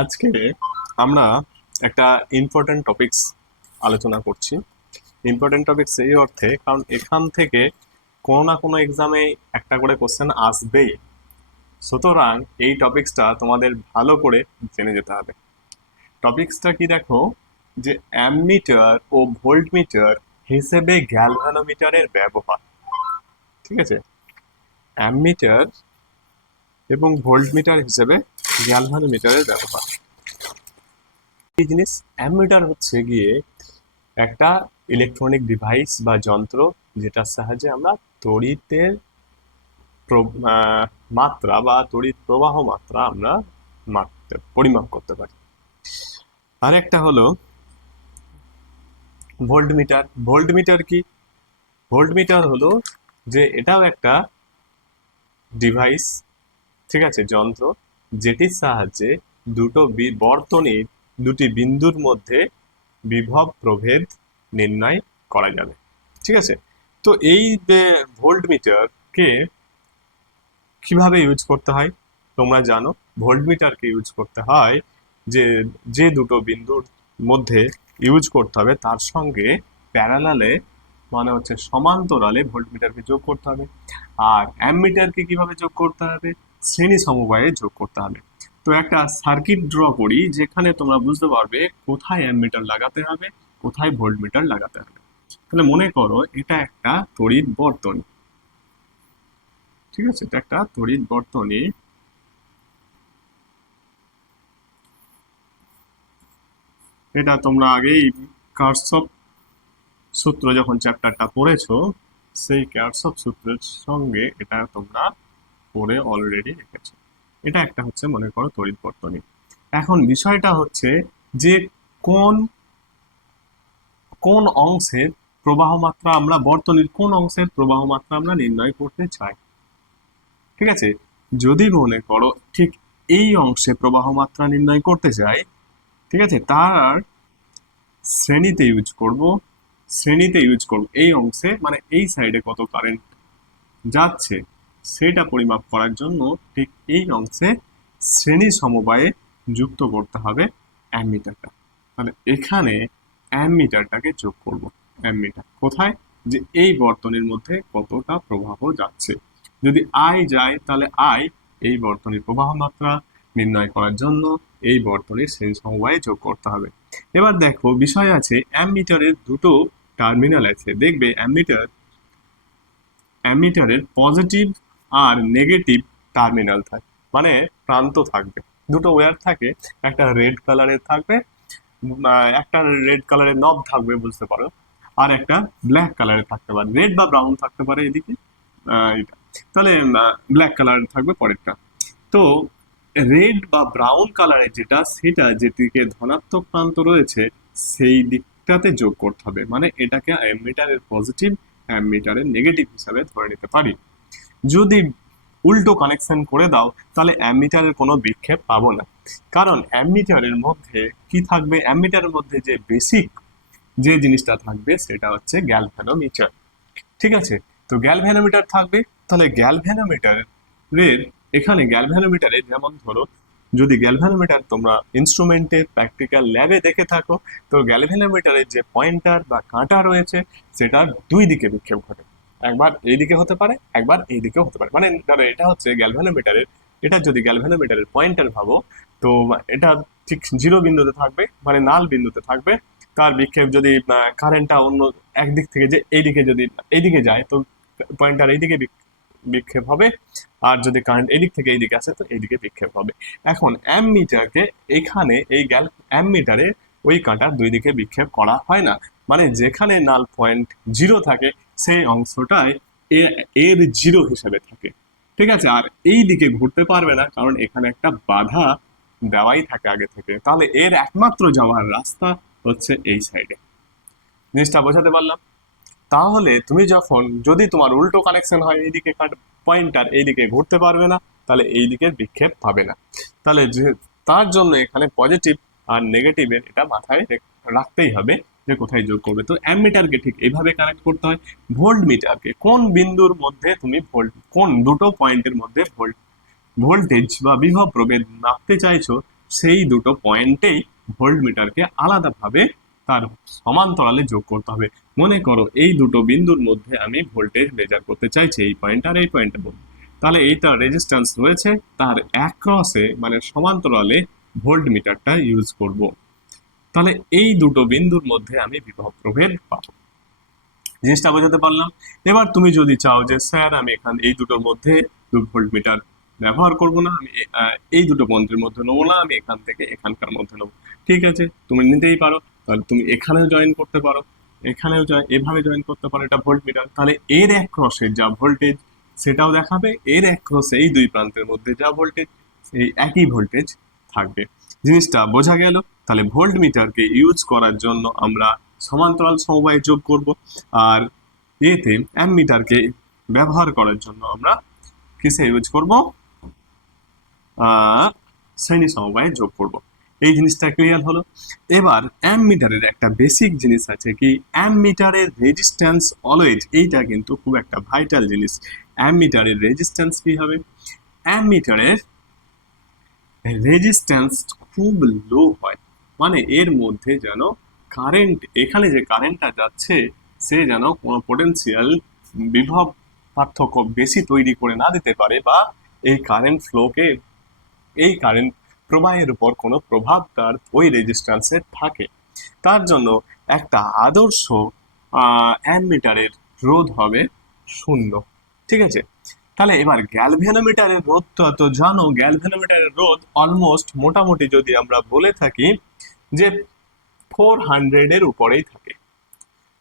আজকে আমরা একটা ইম্পর্টেন্ট টপিকস আলোচনা করছি। ইম্পর্টেন্ট টপিকস এই অর্থে, কারণ এখান থেকে কোনো না কোনো এক্সামে একটা করে কোশ্চেন আসবেই। সুতরাং এই টপিকসটা তোমাদের ভালো করে জেনে যেতে হবে। টপিকসটা কি দেখো, যে অ্যামমিটার ও ভোল্টমিটার হিসেবে গ্যালভানোমিটারের ব্যবহার। ঠিক আছে, অ্যামমিটার এবং ভোল্টমিটার হিসেবে গ্যালভানোমিটারের ব্যবহার। এই জিনিস অ্যামমিটার হচ্ছে গিয়ে একটা ইলেকট্রনিক ডিভাইস বা যন্ত্র, যেটার সাহায্যে আমরা তড়িতের মাত্রা বা তড়িৎ প্রবাহ মাত্রা আমরা পরিমাপ করতে পারি। আর একটা হলো ভোল্টমিটার। ভোল্টমিটার কি? ভোল্টমিটার হলো যে এটাও একটা ডিভাইস, ঠিক আছে, যন্ত্র, যেটির সাহায্যে বর্তনীর দুটি বিন্দুর মধ্যে বিভব প্রভেদ নির্ণয় করা যাবে। ঠিক আছে, তো এই যে ভোল্টমিটারকে কিভাবে ইউজ করতে হয় তোমরা জানো। ভোল্টমিটারকে ইউজ করতে হয় যে যে দুটো বিন্দুর মধ্যে ইউজ করতে হবে তার সঙ্গে প্যারালালে, মানে হচ্ছে সমান্তরালে ভোল্টমিটারকে যোগ করতে হবে। আর অ্যামমিটারকে কিভাবে যোগ করতে হবে? শ্রেণী সমবায়ে যোগ করতে হবে। তো একটা সার্কিট ড্র করি, যেখানে তোমরা বুঝতে পারবে কোথায় অ্যামমিটার লাগাতে হবে, কোথায় ভোল্টমিটার লাগাতে হবে। তাহলে মনে করো এটা একটা তড়িৎ বর্তনী। ঠিক আছে, এটা একটা তড়িৎ বর্তনী। এটা তোমরা আগেই কার্সপ সূত্র যখন চ্যাপ্টারটা পড়েছো, সেই কার্সপ সূত্রের সঙ্গে এটা তোমরা পড়ে অলরেডি রেখেছো। এটা একটা হচ্ছে মনে করো তড়িৎ বর্তনী। এখন বিষয়টা হচ্ছে যে কোন কোন অংশের প্রবাহ মাত্রা আমরা, বর্তনীর কোন অংশের প্রবাহ মাত্রা আমরা নির্ণয় করতে চাই। ঠিক আছে, যদি মনে করো ঠিক এই অংশে প্রবাহ মাত্রা নির্ণয় করতে চাই, ঠিক আছে, তার শ্রেণীতে ইউজ করব। এই অংশে, মানে এই সাইডে কত কারেন্ট যাচ্ছে সেটা পরিমাপ করার জন্য ঠিক এই অংশে শ্রেণী সমবায়ে যুক্ত করতে হবে অ্যামমিটারটা। মানে এখানে অ্যামমিটারটাকে যোগ করব। অ্যামমিটার কোথায়? যে এই বর্তনীর মধ্যে কতটা প্রবাহ যাচ্ছে। যদি আই যায় তাহলে আই এই বর্তনীর প্রবাহ মাত্রা নির্ণয় করার জন্য এই বর্তনীর শ্রেণী সমবায়ে যোগ করতে হবে। এবার দেখো বিষয় আছে, অ্যামমিটারের দুটো টার্মিনাল আছে। দেখবে অ্যামিটারের পজিটিভ আর নেগেটিভ টার্মিনাল থাকে, মানে প্রান্ত থাকবে। দুটো ওয়্যার থাকে, একটা রেড কালারের থাকবে, একটা রেড কালারের নব থাকবে বুঝতে পারো, আর একটা ব্ল্যাক কালারের থাকতে পারে, রেড বা ব্রাউন থাকতে পারে এদিকে। এটা তাহলে ব্ল্যাক কালারের থাকবে পরেরটা। তো রেড বা ব্রাউন কালারের যেটা, সেটা যেদিকে ধনাত্মক প্রান্ত রয়েছে সেই দিকটাতে যোগ করতে হবে। মানে এটাকে অ্যামিটারের পজিটিভ, অ্যামিটারের নেগেটিভ হিসাবে ধরে নিতে পারি। যদি উল্টো কানেকশন করে দাও তাহলে অ্যামিটারের কোনো বিক্ষেপ পাবো না। কারণ অ্যামিটারের মধ্যে কি থাকবে? অ্যামিটারের মধ্যে যে বেসিক যে জিনিসটা থাকবে সেটা হচ্ছে গ্যালভানোমিটার। ঠিক আছে, তো গ্যালভ্যানোমিটার থাকবে। তাহলে গ্যালভ্যানোমিটারের এখানে গ্যালভ্যানোমিটারে যেমন ধরো, যদি গ্যালভ্যানোমিটার তোমরা ইনস্ট্রুমেন্টে প্র্যাকটিক্যাল ল্যাবে দেখে থাকো, তো গ্যালভ্যানোমিটারের যে পয়েন্টার বা কাঁটা রয়েছে সেটা দুই দিকে বিক্ষেপ ঘটে। একবার এইদিকে হতে পারে, একবার এইদিকেও হতে পারে। মানে ধরো এটা হচ্ছে গ্যালভ্যানোমিটারের, এটা যদি গ্যালভ্যানোমিটারের পয়েন্টার ভাবো, তো এটা ঠিক জিরো বিন্দুতে থাকবে, মানে নাল বিন্দুতে থাকবে। তার বিক্ষেপ যদি কারেন্টটা অন্য একদিক থেকে, যে এইদিকে যদি এইদিকে যায়, তো পয়েন্টার এইদিকে বিক্ষেপ হবে। আর যদি কারেন্ট এদিক থেকে এইদিকে আসে তো এইদিকে বিক্ষেপ হবে। এখন অ্যামমিটারকে এখানে এই অ্যামমিটারে ওই কাঁটার দুই দিকে বিক্ষেপ করা হয় না। মানে যেখানে নাল পয়েন্ট জিরো থাকে সেই অংশটাই এর জিরো হিসেবে থাকে। ঠিক আছে, আর এই দিকে ঘুরতে পারবে না, কারণ এখানে একটা বাধা দেওয়াই থাকে আগে থেকে। তাহলে এর একমাত্র যাওয়ার রাস্তা হচ্ছে এই সাইডে। জিনিসটা বোঝাতে পারলাম? তাহলে তুমি যখন, যদি তোমার উল্টো কানেকশন হয়, এইদিকে পয়েন্টার এইদিকে ঘুরতে পারবে না, তাহলে এই দিকের বিক্ষেপ পাবে না। তাহলে তার জন্য এখানে পজিটিভ আর নেগেটিভের এটা মাথায় রাখতেই হবে যে কোথায় যোগ করবে। তো অ্যামমিটারকে ঠিক এইভাবে কানেক্ট করতে হয়। ভোল্ট মিটারকে কোন বিন্দুর মধ্যে তুমি কোন দুটো পয়েন্টের মধ্যে ভোল্টেজ বা বিভব প্রভেদ মাপতে চাইছো সেই দুটো পয়েন্টেই ভোল্টমিটারকে আলাদাভাবে তার সমান্তরালে যোগ করতে হবে। মনে করো এই দুটো বিন্দুর মধ্যে আমি ভোল্টেজ মেজার করতে চাইছি, এই পয়েন্ট আর এই পয়েন্টের মধ্যে, তাহলে এইটা রেজিস্ট্যান্স রয়েছে, তার অ্যাক্রসে মানে সমান্তরালে ভোল্টমিটারটা ইউজ করব। তাহলে এই দুটো বিন্দুর মধ্যে আমি বিভব প্রভেদ পাবো। জিনিসটা বোঝাতে পারলাম? এবার তুমি যদি চাও যে স্যার আমি এখানে এই দুটোর মধ্যে 2 ভোল্টমিটার ব্যবহার করব না, আমি এই দুটো পয়েন্টের মধ্যে নেবো না, আমি এখান থেকে এখানকার মধ্যে নেবো, ঠিক আছে, তুমি নিতেই পারো। তাহলে তুমি এখানেও জয়েন করতে পারো, এখানেও এভাবে জয়েন করতে পারো, এটা ভোল্টমিটার। তাহলে এর অ্যাক্রসের যা ভোল্টেজ সেটাও দেখাবে, এর অ্যাক্রসে এই দুই প্রান্তের মধ্যে যা ভোল্টেজ এই একই ভোল্টেজ থাকবে। জিনিসটা বোঝা গেল? তাহলে ভোল্টমিটারকে ইউজ করার জন্য আমরা সমান্তরাল সমবায় যোগ করব, আর এতে অ্যামমিটারকে ব্যবহার করার জন্য আমরা কিসে ইউজ করব? শ্রেণী সমবায়ে যোগ করব। এই জিনিসটা ক্লিয়ার হলো। এবার অ্যামমিটারের একটা বেসিক জিনিস আছে কি, অ্যামমিটারের রেজিস্ট্যান্স অলওয়েজ, এইটা কিন্তু খুব একটা ভাইটাল জিনিস। অ্যামমিটারের রেজিস্ট্যান্স কি হবে? অ্যামমিটারের রেজিস্ট্যান্স খুব লো হয়, মানে এর মধ্যে যেন কারেন্ট, এখানে যে কারেন্টটা যাচ্ছে সে যেন কোনো পোটেনশিয়াল বিভব পার্থক্য বেশি তৈরি করে না দিতে পারে, বা এই কারেন্ট ফ্লোকে, এই কারেন্ট প্রবাহের উপর কোনো প্রভাব তার ওই রেজিস্ট্যান্সের থাকে। তার জন্য একটা আদর্শ অ্যামমিটারের রোধ হবে 0, ঠিক আছে। তাহলে এবার গ্যালভ্যানোমিটারের রোধটা তো জানো, গ্যালভ্যানোমিটারের রোধ অলমোস্ট মোটামুটি যদি আমরা বলে থাকি যে 400 উপরেই থাকে,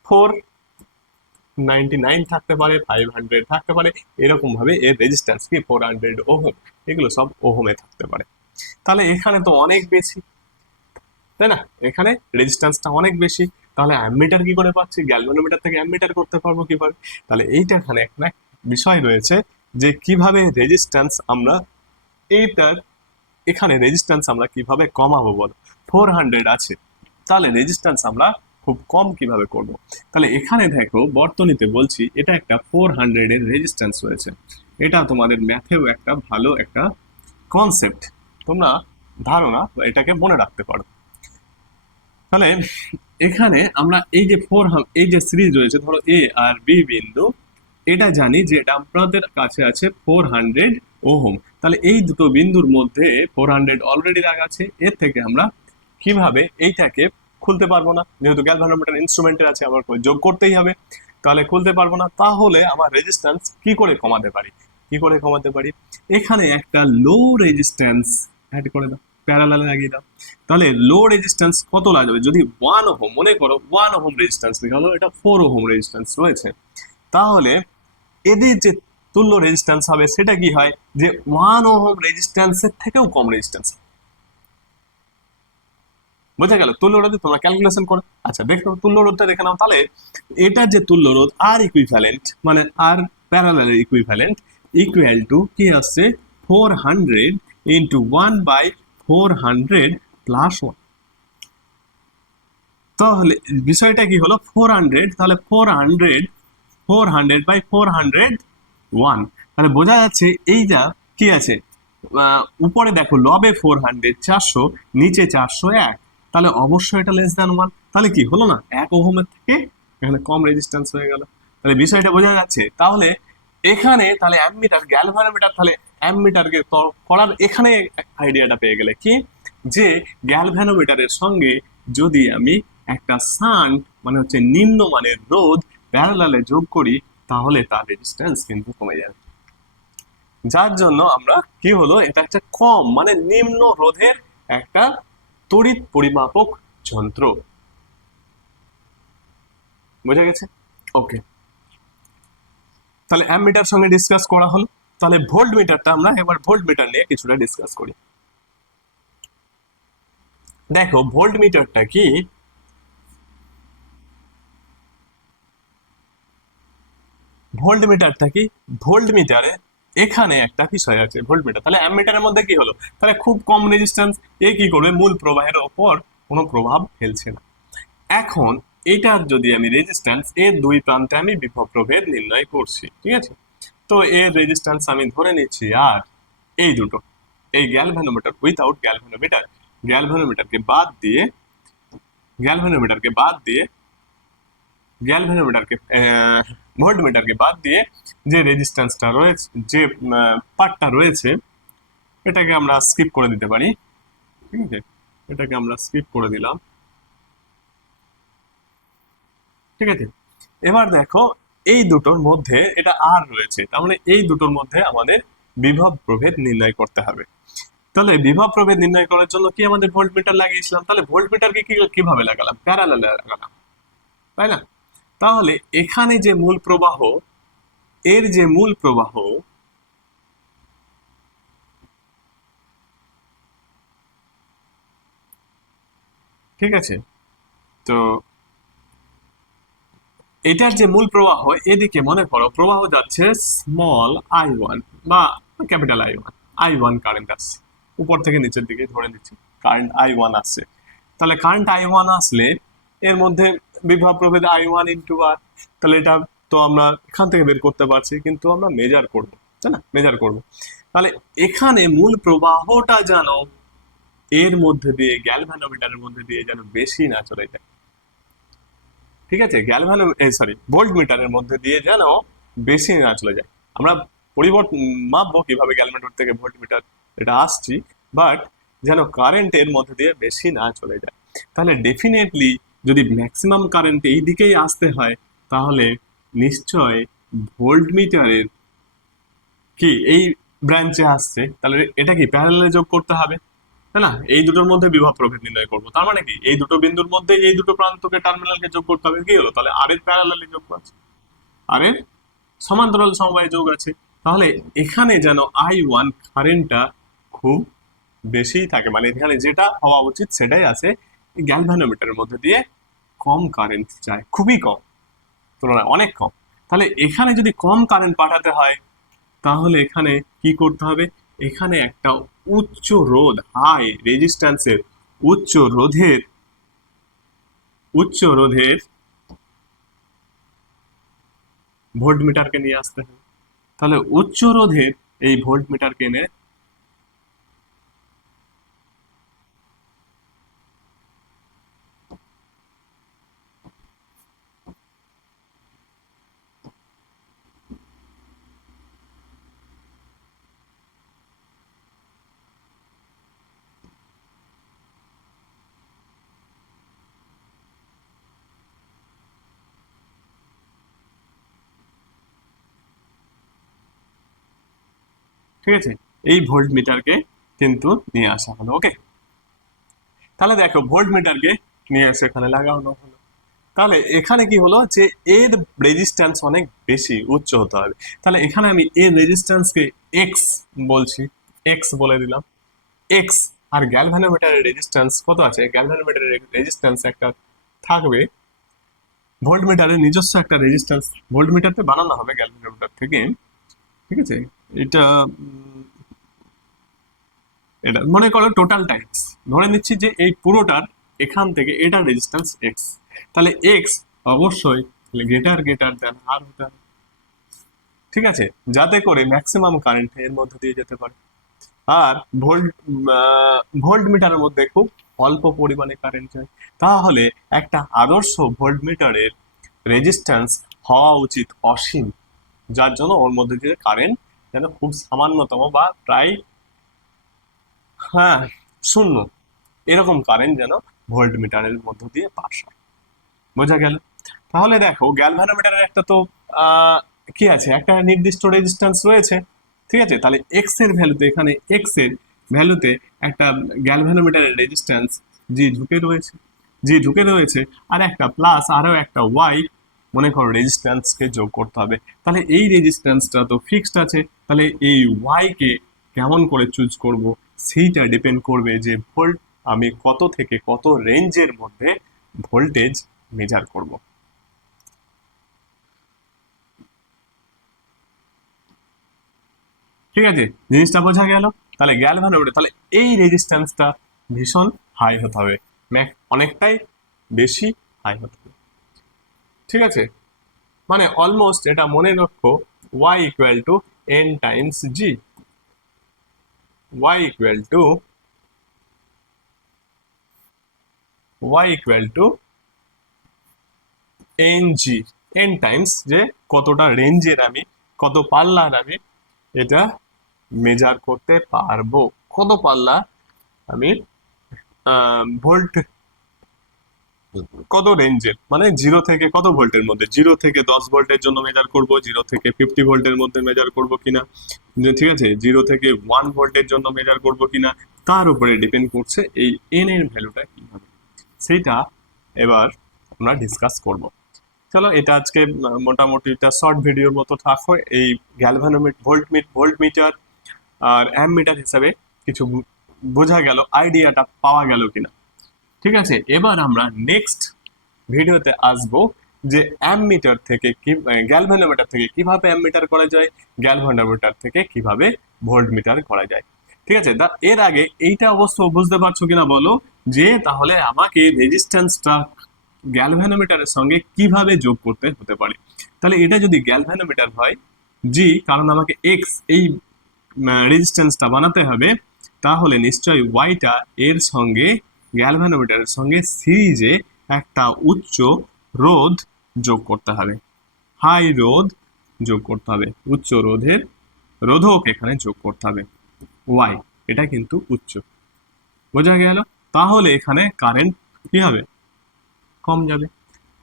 499 থাকতে পারে, 500 থাকতে পারে, এরকম ভাবে এর রেজিস্ট্যান্স কি 400 ওহম, এগুলো সব ওহমে থাকতে পারে। তাহলে এখানে তো অনেক বেশি, তাই না? এখানে রেজিস্ট্যান্সটা অনেক বেশি, তাহলে অ্যামমিটার কি করে পাচ্ছি? গ্যালভানোমিটার থেকে অ্যামমিটার করতে পারবো কিভাবে? তাহলে এইটা এখানে একটা বিষয় রয়েছে যে কিভাবে রেজিস্ট্যান্স আমরা এইটার, এখানে রেজিস্ট্যান্স আমরা কিভাবে কমাবো বলো। 400 আছে, তাহলে রেজিস্ট্যান্স আমরা খুব কম কিভাবে করব? তাহলে এখানে দেখো বর্তনীতে বলছি এটা একটা 400 এর রেজিস্ট্যান্স রয়েছে, এটা তোমাদের ম্যাথেও একটা ভালো একটা কনসেপ্ট, তোমরা ধারণা বা এটাকে মনে রাখতে পারো। তাহলে এখানে আমরা এই যে এই যে সিরিজ রয়েছে, ধরো এ আর বি বিন্দু, এটা জানি যে এটা আপনাদের কাছে আছে 400 ওহম। তাহলে এই দুটো বিন্দুর মধ্যে 400 অলরেডি রাখা আছে, এর থেকে আমরা কিভাবে এইটাকে খুলতে পারবো না, যেহেতু গ্যালভানোমিটার ইনস্ট্রুমেন্টের আছে আমার যোগ করতেই হবে, তাহলে খুলতে পারবো না। তাহলে আমার রেজিস্ট্যান্স কি করে কমাতে পারি? কি করে কমাতে পারি? এখানে একটা লো রেজিস্ট্যান্স অ্যাড করে দাও, প্যারালালে লাগিয়ে দাও। তাহলে লো রেজিস্ট্যান্স কত লাগবে? যদি 1 ওহম, মনে করো 1 ওহম রেজিস্ট্যান্স লেখা হলো, এটা 4 ওহম রেজিস্ট্যান্স রয়েছে, তাহলে এদের যে তুল্য রেজিস্ট্যান্স হবে সেটা কি হয়? যে 1 ওহম রেজিস্ট্যান্সের থেকেও কম রেজিস্ট্যান্স। বোঝা গেল? তুল্য রোধে তোমরা ক্যালকুলেশন করো। আচ্ছা দেখো তুল্য রোধটা দেখে নাও। তাহলে এটার যে তুল্য রোধ আর ইকুইভ্যালেন্ট, মানে are parallel equivalent, equal to কি আসছে? 400 ইন্টু 1/400 প্লাস 1। তাহলে বিষয়টা কি হলো? 400, তাহলে 400/400 তাহলে বোঝা যাচ্ছে এইটা কি আছে, উপরে দেখো লবে 400 400, নিচে 401, তাহলে অবশ্যই এটা লেস দ্যান 1। তাহলে কি হলো না, 1 ওহমের থেকে এখানে কম রেজিস্ট্যান্স হয়ে গেল। তাহলে বিষয়টা বোঝা যাচ্ছে। তাহলে এখানে তাহলে অ্যামমিটার, গ্যালভানোমিটার, তাহলে অ্যামমিটারকে করার এখানে আইডিয়াটা পেয়ে গেলে কি, যে গ্যালভানোমিটারের সঙ্গে যদি আমি একটা শান্ট মানে হচ্ছে নিম্নমানের রোধ প্যারালালে যোগ করি, তাহলে তার রেজিস্ট্যান্স কিন্তু কমে যাবে। যার জন্য আমরা কি হলো, এটা একটা কম মানে নিম্ন রোধের একটা তড়িৎ পরিমাপক যন্ত্র। বোঝা গেছে? ওকে, তাহলে অ্যামমিটার সঙ্গে ডিসকাস করা হলো। তাহলে ভোল্ট মিটারটা আমরা এবার ভোল্ট মিটার নিয়ে কিছুটা ডিসকাস করি। দেখো ভোল্ট মিটারটা কি, ভোল্ট মিটারটা কি, ভোল্ট মিটারে এখানে একটা বিষয় আছে ভোল্ট মিটার, তাহলে অ্যামমিটারের মধ্যে কি হলো, তাহলে খুব কম রেজিস্ট্যান্স, এ কি করবে, মূল প্রবাহের ওপর কোনো প্রভাব ফেলছে না। এখন এটার যদি আমি রেজিস্ট্যান্স, এর দুই প্রান্তে আমি বিভব প্রভেদ নির্ণয় করছি, ঠিক আছে। তো এর রেজিস্ট্যান্স আমি ধরে নিচ্ছি আর এই দুটো, এই গ্যালভানোমিটার উইথাউট গ্যালভানোমিটার, গ্যালভানোমিটারকে বাদ দিয়ে গ্যালভানোমিটারকে বাদ দিয়ে গ্যালভানোমিটারকে ভোল্টমিটারকে বাদ দিয়ে যে রেজিস্ট্যান্সটা রয়েছে, যে পার্টটা রয়েছে, এটাকে আমরা স্কিপ করে দিতে পারি। ঠিক আছে, এটাকে আমরা স্কিপ করে দিলাম। ঠিক আছে, এবার দেখো এই দুটোর মধ্যে এটা আর রয়েছে, তার মানে এই দুটোর মধ্যে আমাদের বিভব প্রভেদ নির্ণয় করতে হবে। তাহলে বিভব প্রভেদ নির্ণয় করার জন্য কি আমাদের ভোল্টমিটার লাগিয়েছিলাম, তাহলে ভোল্টমিটারকে কিভাবে লাগালাম, প্যারালালে লাগালাম, তাই না? তাহলে এখানে যে মূল প্রবাহ, এর যে মূল প্রবাহ, ঠিক আছে, তো এটার যে মূল প্রবাহ, এদিকে মনে করো প্রবাহ যাচ্ছে স্মল I1 বা ক্যাপিটাল I1 কারেন্ট আসছে উপর থেকে নিচের দিকে, ধরে নিচ্ছি কারেন্ট I1 আসছে। তাহলে কারেন্ট I1 আসলে এর মধ্যে বিভব প্রভেদ I1 ইন্টু আর, তাহলে এটা তো আমরা এখান থেকে বের করতে পারছি, কিন্তু আমরা মেজার করব, তাই না, মেজার করব। তাহলে এখানে মূল প্রবাহটা যেন এর মধ্যে দিয়ে, গ্যালভানোমিটারের মধ্যে দিয়ে যেন বেশি না চলে যায়। ঠিক আছে, ভোল্ট মিটারের মধ্যে দিয়ে যেন বেশি না চলে যায়। আমরা পরিবর্তন মাপবো কিভাবে গ্যালভানোমিটার থেকে ভোল্ট মিটার এটা আসছি, বাট যেন কারেন্ট এর মধ্যে দিয়ে বেশি না চলে যায়। তাহলে ডেফিনেটলি যদি ম্যাক্সিমাম কারেন্ট এই দিকেই আসতে হয়, তাহলে নিশ্চয় ভোল্ট মিটারের কি এই ব্রাঞ্চে আসছে, তাহলে এটা কি প্যারালালে যোগ করতে হবে, তাই না? এই দুটোর মধ্যে বিভব প্রভেদ নির্ণয় করবো, তার মানে কি এই দুটো বিন্দুর মধ্যে এই দুটো প্রান্তকে, টার্মিনালকে যোগ করতে হবে। কি হলো, তাহলে আর এর প্যারালালে যোগ আছে, আর এর সমান্তরাল সমবায়ে যোগ আছে। তাহলে এখানে যেন I1 কারেন্টটা খুব বেশি থাকে, মানে এখানে যেটা হওয়া উচিত সেটাই আছে। গ্যালভানোমিটারের মধ্যে দিয়ে কম কারেন্ট যায়, খুবই কম, তুলনায় অনেক কম। তাহলে এখানে যদি কম কারেন্ট পাঠাতে হয়, তাহলে এখানে কি করতে হবে, এখানে একটা উচ্চ রোধ, হাই রেজিস্ট্যান্সের উচ্চ রোধের উচ্চ রোধের ভোল্টমিটারকে নিয়ে আসতে হবে। তাহলে উচ্চ রোধের এই ভোল্টমিটারকে এনে, ঠিক আছে, এই ভোল্টমিটারকে কিন্তু নিয়ে আসা হলো। ওকে, তাহলে দেখো ভোল্টমিটারকে নিয়ে এসে এখানে লাগানো হলো। তাহলে এখানে কি হলো যে এর রেজিস্ট্যান্স অনেক বেশি উচ্চ হতে হবে। তাহলে এখানে আমি এর রেজিস্ট্যান্সকে এক্স বলছি, এক্স বলে দিলাম, এক্স। আর গ্যালভানোমিটারের রেজিস্ট্যান্স কত আছে, গ্যালভানোমিটারের রেজিস্ট্যান্স একটা থাকবে, ভোল্টমিটারের নিজস্ব একটা রেজিস্ট্যান্স ভোল্টমিটারতে বানানো হবে গ্যালভানোমিটার থেকে। ঠিক আছে, এটা এটা মনে করো টোটাল টাইমস, ধরে নিচ্ছি যে এই পুরোটার এখান থেকে এটার রেজিস্ট্যান্স এক্স, তাহলে এক্স অবশ্যই গ্রেটার গ্রেটার দেন আর হতে হবে। ঠিক আছে, যাতে করে ম্যাক্সিমাম কারেন্ট এর মধ্যে দিয়ে যেতে পারে। আর ভোল্ট মিটারের মধ্যে খুব অল্প পরিমাণে কারেন্ট যায়। তাহলে একটা আদর্শ ভোল্ট মিটারের রেজিস্ট্যান্স হওয়া উচিত অসীম, যার জন্য ওর মধ্যে দিয়ে কারেন্ট যেন খুব সামান্যতম বা প্রায়, হ্যাঁ, শূন্য, এরকম কারেন্ট যেন ভোল্ট মিটারের মধ্য দিয়ে পাস হয়। বোঝা গেল? তাহলে দেখো গ্যালভানোমিটারের একটা তো কি আছে, একটা নির্দিষ্ট রেজিস্ট্যান্স রয়েছে। ঠিক আছে, তাহলে এক্স এর ভ্যালুতে, এখানে এক্স এর ভ্যালুতে একটা গ্যালভানোমিটারের রেজিস্ট্যান্স জি ঢুকে রয়েছে, আর একটা প্লাস আরো একটা ওয়াই মনে করো রেজিস্ট্যান্সকে যোগ করতে হবে। তাহলে এই রেজিস্ট্যান্সটা তো ফিক্সড আছে, তাহলে এই ওয়াই কে কেমন করে চুজ করব, সেইটা ডিপেন্ড করবে যে ভোল্ট আমি কত থেকে কত রেঞ্জের মধ্যে ভোল্টেজ মেজার করব। ঠিক আছে, জিনিসটা বোঝা গেল? তাহলে গ্যালভানোমিটার, তাহলে এই রেজিস্ট্যান্সটা ভীষণ হাই হতে হবে, অনেকটাই বেশি হাই হতে হবে। ঠিক আছে, মানে অলমোস্ট এটা মনে রাখো, y equal to n Times G, y equal to ng n Times, যে কতটা রেঞ্জের আমি, কত পাল্লার আমি এটা মেজার করতে পারবো, কত পাল্লা আমি ভোল্ট, কত রেঞ্জের, মানে 0 থেকে কত ভোল্টের মধ্যে, 0 থেকে 10 ভোল্টের জন্য মেজার করব, 0 থেকে 50 ভোল্টের মধ্যে মেজার করব কিনা, ঠিক আছে, 0 থেকে 1 ভোল্টের জন্য মেজার করব কিনা, তার উপরে ডিপেন্ড করছে এই এন এর ভ্যালুটা কি হবে, সেইটা এবার আমরা ডিসকাস করব। চলো, এটা আজকে মোটামুটি একটা শর্ট ভিডিওর মতো থাকো। এই ভোল্ট মিটার আর অ্যামমিটার হিসাবে কিছু বোঝা গেল, আইডিয়াটা পাওয়া গেল কিনা। ঠিক আছে, এবার আমরা নেক্সট ভিডিওতে আসবো যে অ্যামমিটার থেকে কি, গ্যালভানোমিটার থেকে কিভাবে অ্যামমিটার করা যায়, গ্যালভানোমিটার থেকে কিভাবে ভোল্টমিটার করা যায়। ঠিক আছে, এর আগে এইটা অবশ্য বুঝতে পারছো কিনা বলো, যে তাহলে আমাকে রেজিস্ট্যান্সটা গ্যালভানোমিটারের সঙ্গে কিভাবে যোগ করতে হতে পারে। তাহলে এটা যদি গ্যালভানোমিটার হয়, জি, কারণ আমাকে এক্স এই রেজিস্ট্যান্সটা বানাতে হবে, তাহলে নিশ্চয়ই ওয়াইটা এর সঙ্গে, গ্যালভানোমিটারের সঙ্গে সিরিজে একটা উচ্চ রোধ যোগ করতে হবে, হাই রোধ যোগ করতে হবে, উচ্চ রোধের রোধক এখানে যোগ করতে হবে, ওয়াই, এটা কিন্তু উচ্চ, বোঝা গেল। তাহলে এখানে কারেন্ট কি হবে, কম যাবে।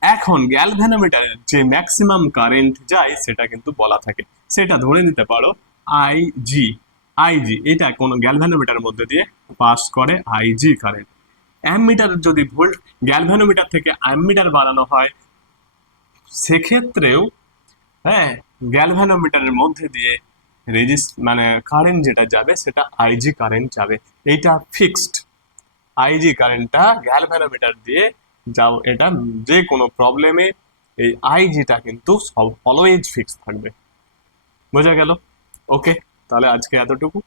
এখন গ্যালভানোমিটারের যে ম্যাক্সিমাম কারেন্ট যায় সেটা কিন্তু বলা থাকে, সেটা ধরে নিতে পারো আইজি। আইজি এটা কোনো গ্যালভানোমিটারের মধ্যে দিয়ে পাস করে আইজি কারেন্ট। অ্যামমিটার যদি ভোল্ট গ্যালভানোমিটার থেকে অ্যামমিটার বানানো হয়, সেক্ষেত্রেও হ্যাঁ গ্যালভানোমিটারের মধ্যে দিয়ে মানে কারেন্ট যেটা যাবে সেটা আইজি কারেন্ট যাবে, এইটা ফিক্সড। আইজি কারেন্টটা গ্যালভানোমিটার দিয়ে যাও, এটা যে কোনো প্রবলেমে এই আইজিটা কিন্তু সব অলওয়েজ ফিক্স থাকবে, বোঝা গেল। ওকে, তাহলে আজকে এতটুকু।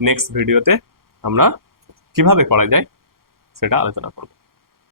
নেক্সট ভিডিওতে আমরা কিভাবে করা যায় সেটা আলোচনা করব।